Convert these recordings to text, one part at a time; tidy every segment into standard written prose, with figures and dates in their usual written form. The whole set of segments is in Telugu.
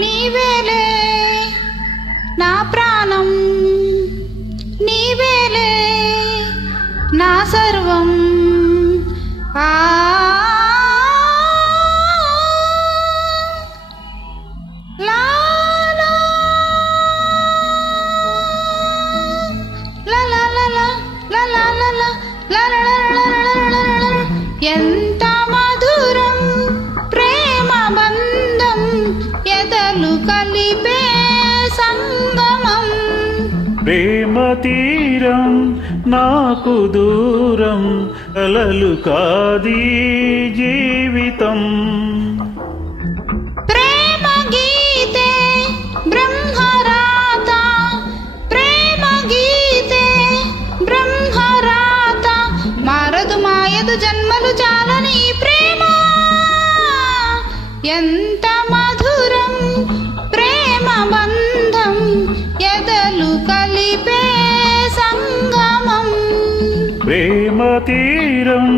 నీవేలే నా ప్రాణం, నీవేలే నా సర్వం. ఆ ఎంత మధురం ప్రేమ బంధం, ఎదలు కలిపే సంగమం. ప్రేమ తీరం నాకు దూరం, కలలు కాది జీవితం. ప్రేమ గీతే బ్రహ్మరాత, ప్రేమ గీతే బ్రహ్మరాత. మారదు మాయదు జన్మలు చాలని ప్రేమ, ఎంత మధురం ప్రేమ బంధం, ఎదలు కలిపే సంగమం. ప్రేమ తీరం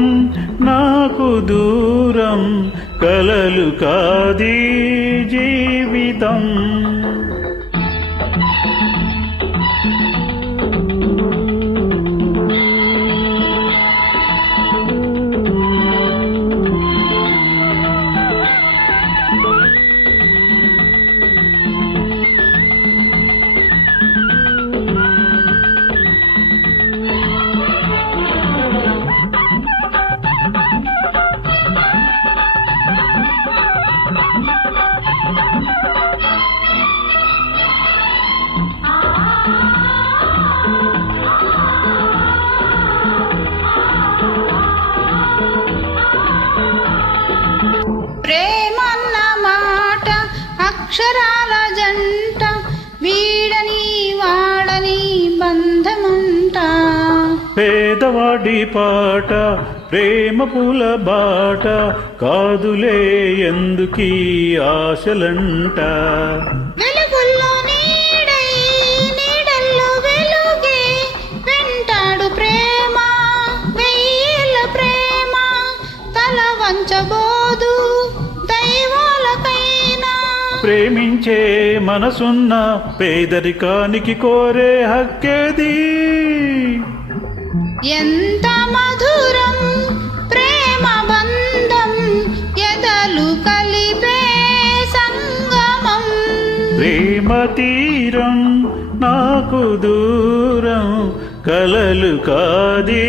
నాకు దూరం, కలలు కాది జీవితం. ప్రేమన్న మాట అక్షరాల జంట, వీడని వాడని బంధమంట. పేదవాడి పాట ప్రేమ పూల బాట, కాదులే ఎందుకీ ఆశలంట. వెలుగుల్లో నీడై నీడల్లో వెలుగే, వెంటాడు ప్రేమ వెయ్యేళ్ళ ప్రేమ. తల వంచబోదు దైవాలకైనా, ప్రేమించే మనసున్న పేదరికానికి కోరే హక్కేది. ఎంత మధురం ప్రేమ బంధం, ఎదలు కలిపే సంగమం. ప్రేమ తీరం నాకు దూరం, కలలు కాది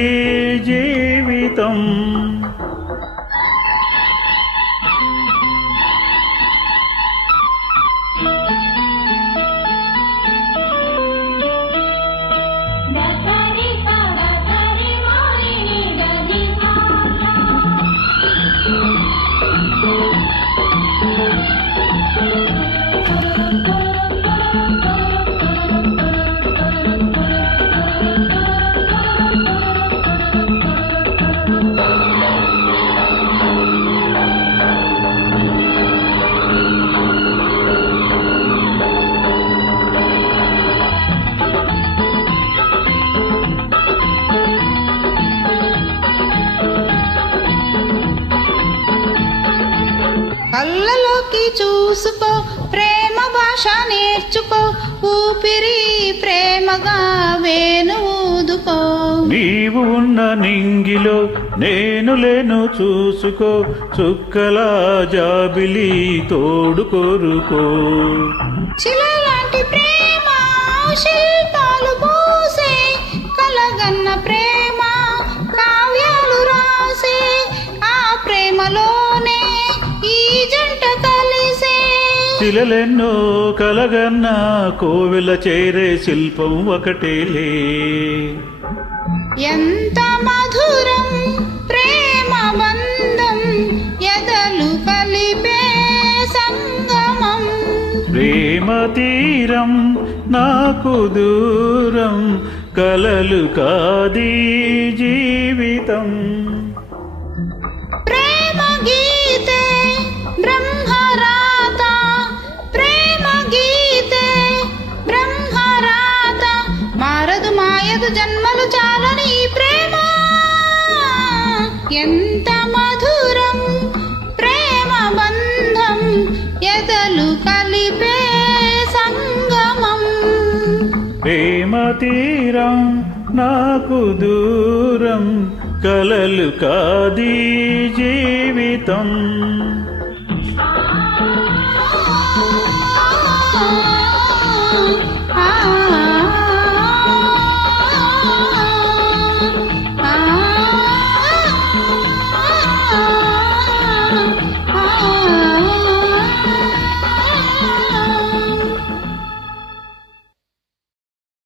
జీవితం. కళ్ళలోకి చూసుకో, ప్రేమ భాష నేర్చుకో, ఊపిరి ప్రేమగా వేణు ఊదుకో. నీవు ఉన్న నింగిలో నేను లేను చూసుకో, చుక్కల జాబిలి తోడు కోరుకో. శిలలాంటి ప్రేమ శిల్పాలు పోసే, కలగన్న ప్రేమ కావ్యాలు రాసే. ఆ ప్రేమలోనే ఈ జంట కలిసే, శిలలెన్నో కలగన్న కోవెల చేరే శిల్పం ఒకటేలే. ఎంత మధురం ప్రేమ బంధం, ఎదలు కలిపే సంగమం. ప్రేమ తీరం నాకు దూరం, కలలు కాది జీవితం. ప్రేమ గీతే బ్రహ్మరాత, ప్రేమ గీతే బ్రహ్మరాత. మాయదు జన్మలు చాలని ఈ ప్రేమ ఎంత మధురం ప్రేమ బంధం ఎదలు కలిపే సంగమం. ప్రేమ తీరం నాకు దూరం కలలు కాదీ జీవితం.